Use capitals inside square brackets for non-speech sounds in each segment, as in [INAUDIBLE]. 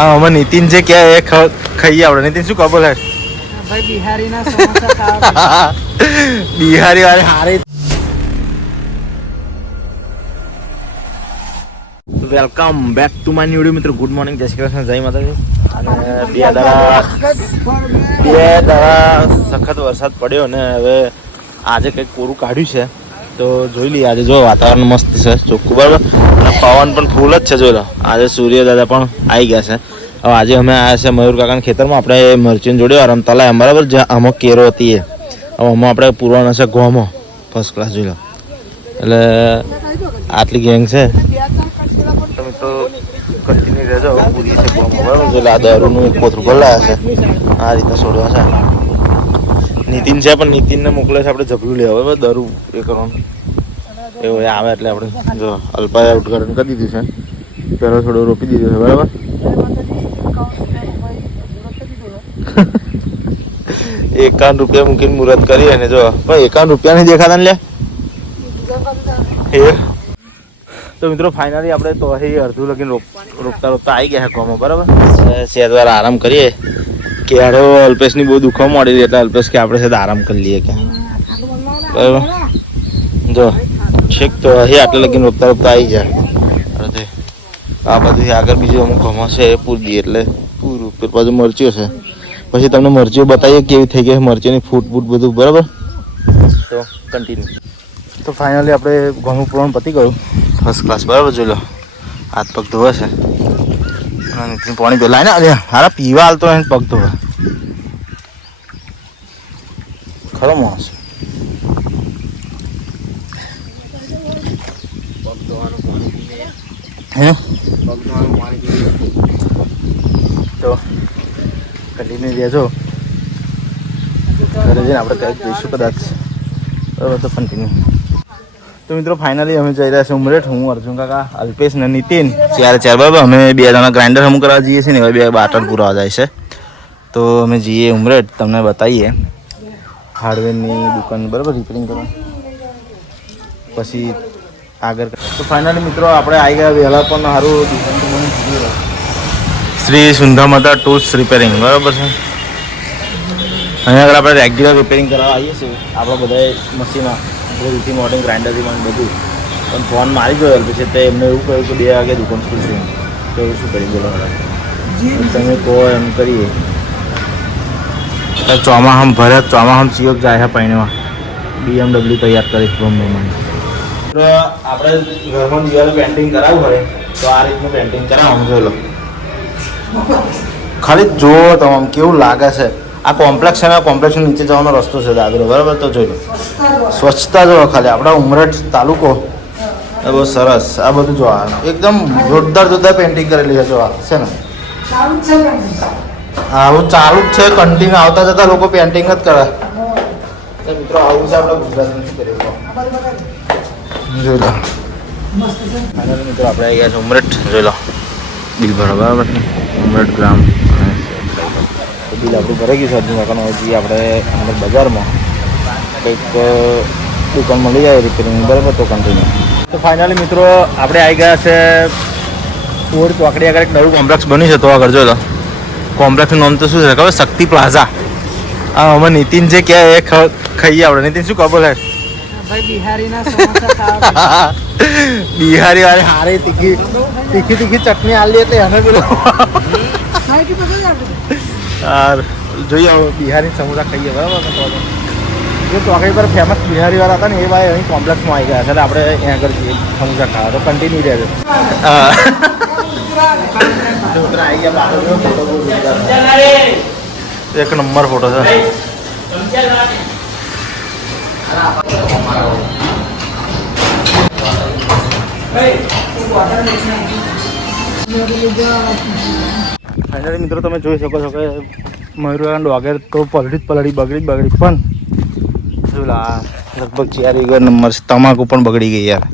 આ અમે નીતિન જે કહે એ ખાઈએ આપણે. નીતિન શું કહો બોલે ભાઈ બિહારીના સમોસા ખાવા. [LAUGHS] બિહારી વાળે હારે. Welcome back to my new મિત્રો. Good morning. જય શ્રી કૃષ્ણ. જય માતાજી. અને બે દાડા બે દાડા સખત વરસાદ પડ્યો ને હવે આજે કંઈક કોરું કાઢ્યું છે. તો જોઈ લઈએ. આજે જો વાતાવરણ મસ્ત છે ચોખ્ખું બરાબર? અને પવન પણ ફૂલ જ છે જોઈ લો. આજે સૂર્ય દાદા પણ આવી ગયા છે. હવે આજે અમે આવ્યા છે મયુર કાકાના ખેતરમાં. આપણે મરચીને જોડ્યો રમતલા એમ બરાબર જ્યાં અમુક કેરો હતી એ. હવે આમાં આપણે પૂરવાનો છે ગોમો. ફર્સ્ટ ક્લાસ જોઈ લો. એટલે આટલી ગેંગ છે. તમે તો કન્ટિન્યુ રહેજો. પૂરી છે ગોમો બરાબર? આ દારૂનું એક પોતરું ભરાયા છે. આ રીતે છોડવા છે. નીતિન છે પણ નીતિનને મોકલે છે આપણે ઝઘડું લેવા. બરાબર? દારૂ એ કરવાનું. એવું આવે એટલે આપણે જો અલ્પાએ ઉદઘાટન કરી દીધું છે. પહેલો થોડો રોપી દીધો છે બરાબર? [LAUGHS] એકાવન રૂપિયા મૂકીને મુહૂર્ત કરીએ અને જો પણ એકાવન રૂપિયા નહીં દેખાતા ને લે? તો મિત્રો ફાઇનલી આપણે તો અહીં અડધું લગીને રોપ રોપતા રોપતા આવી ગયા કોમો બરાબર? સેદ વાર આરામ કરીએ. કે હાડો અલ્પેશની બહુ દુખવા મળી એટલે અલ્પેશ કે આપણે સેદ આરામ કરી લઈએ કે બરાબર? જો છેક તો અહીં આટલે લગીને રોપતા રોપતા આવી જાય. અરે આ બધું આગળ બીજું અમુક ઘઉં છે એ પૂરી દઈએ એટલે પૂરું પેલું બાજુ મરચીઓ છે. પછી તમને મરચીઓ બતાવીએ કેવી થઈ ગઈ મરચીઓની મરચીની ફૂટ ફૂટ બધું બરાબર? તો કન્ટિન્યુ તો ફાઇનલી આપણે ઘણું પૂરણ પતી ગયું. ફર્સ્ટ ક્લાસ બરાબર જોઈ લો. હાથ પગ ધોવે છે. નીતિન પાણી પી લાઈને અરે હારા પીવા હાલતો એને પગ ધોવે. ખરો માણસ. હે? તો કન્ટિન્યુ જજો ઘરે જઈને આપણે કંઈક જઈશું કદાચ. બરાબર તો કન્ટિન્યુ તો મિત્રો ફાઇનલી અમે જઈ રહ્યા છીએ ઉમરેઠ. હું અર્જુન કાકા અલ્પેશ ને નીતિન. ચાર ચાર બરાબર. અમે બે જણા ગ્રાઇન્ડર હમ કરવા જઈએ છીએ ને હવે બે બાટલ પુરાવા જાય છે. તો અમે જઈએ ઉમરેઠ. તમને બતાવીએ. હાર્ડવેરની દુકાન બરાબર રિપેરિંગ કરવા. પછી આગળ તો ફાઇનલી મિત્રો આપણે આવી ગયા વહેલા પણ સારું મને શ્રી સુંધામાતા ટૂલ્સ રિપેરિંગ બરાબર છે? અહીંયા આગળ આપણે રેગ્યુલર રિપેરિંગ કરાવવા આવીએ છીએ. આપણે બધાએ મશીનો ડ્રીલથી મોર્નિંગ ગ્રાઇન્ડરથી પણ બધું. પણ ફોન મારી ગયો પછી તે એમને એવું કહ્યું કે બે વાગે દુકાન ખુલશે તો એવું શું કરી બોલો? તમે કહો એમ કરીએ. ચોમાહામ ભરત ચોમાહામ ચિયોક જાય છે પૈણમાં. બીએમડબલ્યુ તૈયાર કરીશ બોમ્બેમાં આપણે ઘરમાં દિવાલ પેન્ટિંગ કરાવવું હોય, તો આ રીતનું પેન્ટિંગ કરાવવાનું, જોઈ લો. ખાલી જુઓ તમે કેવું લાગે છે. આ કોમ્પ્લેક્સ છે કોમ્પ્લેક્સ નીચે જવાનો રસ્તો છે દાદરો. બરાબર? તો જોઈ લો. સ્વચ્છતા જો ખાલી. આપણા ઉમરેઠ તાલુકો. એ બહુ સરસ. આ બધું જો એકદમ જોરદાર જોરદાર પેન્ટિંગ કરેલી છે, જો આ. છે ને? આવું ચાલુ જ છે કન્ટિન્યુ આવતા જતા લોકો પેન્ટિંગ જ કરે. મિત્રો, આવું છે આપણે ગુજરાતમાં શું? જોઈ લો. મિત્રો, આપણે આવી ગયા છે ઉમરેઠ, જોઈ લો. બિલ ભરો બરાબર ગ્રામ. બિલ આપણું ભરાઈ ગયું છે અર્જુન આપણે બજારમાં કંઈક દુકાન મળી જાય રિપેરિંગ બરાબર તો કન્ટિન્યુ તો ફાઇનલી મિત્રો, આપણે આવી ગયા છે ઓડ ચોકડી આગળ એક નવું કોમ્પ્લેક્સ બન્યું છે. તો આગળ જોઈ લો. કોમ્પ્લેક્સનું નામ તો શું છે ખબર? શક્તિ પ્લાઝા. આ અમે નીતિન જે કહે એ ખાઈએ આપણે. નીતિન, શું ખબર બોલે ભાઈ બિહારીના સમોસા ખાવા [LAUGHS] બિહારી વાળી હારી તીખી તીખી તીખી ચટણી આલી એટલે એને પેલો યાર બિહારી સમોસા ખાઈએ બરાબર જે ચોકડી પર ફેમસ બિહારી વાળા હતા ને એ ભાઈ અહીં કોમ્પ્લેક્સમાં આવી ગયા છે એટલે આપણે અહીંયા આગળ જઈએ સમોસા ખાવા. તો કન્ટિન્યુ રહેજો. એક નંબર ફોટો છે. ફાઇનલી મિત્રો, તમે જોઈ શકો છો કે મયુરકાંડ વગેરે તો પલડી જ પલડી બગડી બગડી, પણ જો લા લગભગ ચાર નંબર તમાકુ પણ બગડી ગઈ યાર.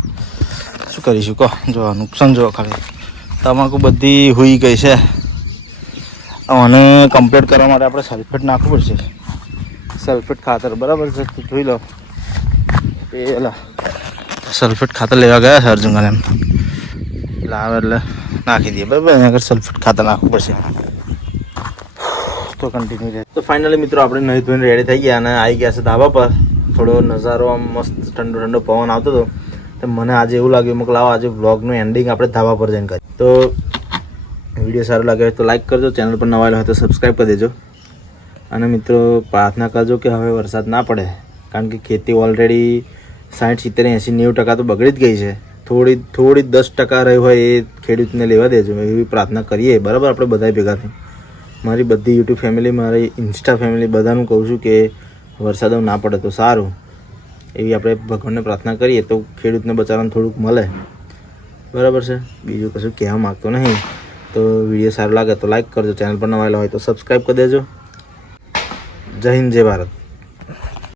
શું કરીશું, કહો? જો નુકસાન જો ખાલી. તમાકુ બધી હુઈ ગઈ છે. અને કમ્પ્લીટ કરવા માટે આપણે સલ્ફેટ નાખવું પડશે. સલ્ફેટ ખાતર, બરાબર છે? જોઈ લો. પેલા. સલ્ફેટ ખાતર લેવા ગયા છે અર્જુન એમ. એટલે આવે એટલે નાખી દઈએ. બરાબર એના આગળ સલ્ફેટ ખાતર નાખવું પડશે. તો કન્ટિન્યુ રહે. તો ફાઇનલી મિત્રો, આપણે નહીં ધોઈને રેડી થઈ ગયા અને આવી ગયા છે ધાબા પર. થોડો નજારો આમ મસ્ત ઠંડો ઠંડો પવન આવતો હતો. તો મને આજે એવું લાગ્યું લાવો આજે વ્લોગનું એન્ડિંગ આપણે ધાબા પર જઈને કરીએ. તો વીડિયો સારો લાગે તો લાઈક કરજો ચેનલ પર નવા હોય તો સબસ્ક્રાઈબ કરી દેજો. અને મિત્રો, પ્રાર્થના કરજો કે હવે વરસાદ ના પડે. કારણ કે ખેતી ઓલરેડી સાઠ, સિત્તેર, એંસી, નેવું ટકા તો બગડી જ ગઈ છે. થોડી થોડી દસ ટકા રહી હોય એ ખેડૂતને લેવા દેજો. એવી પ્રાર્થના કરીએ. બરાબર? આપણે બધા ભેગા થઈ મારી બધી યુટ્યુબ ફેમિલી મારી ઇન્સ્ટા ફેમિલી બધાનું કહું છું કે વરસાદ ના પડે તો સારું. એવી આપણે ભગવાનને પ્રાર્થના કરીએ તો ખેડૂતને બચારાને થોડુંક મળે. બરાબર છે? બીજું કશું કહેવા માગતો નહીં. તો વીડિયો સારો લાગે તો લાઈક કરજો. ચેનલ પર નવા આવેલા હોય તો સબસ્ક્રાઈબ કરી દેજો. જય હિન્દ, જય ભારત.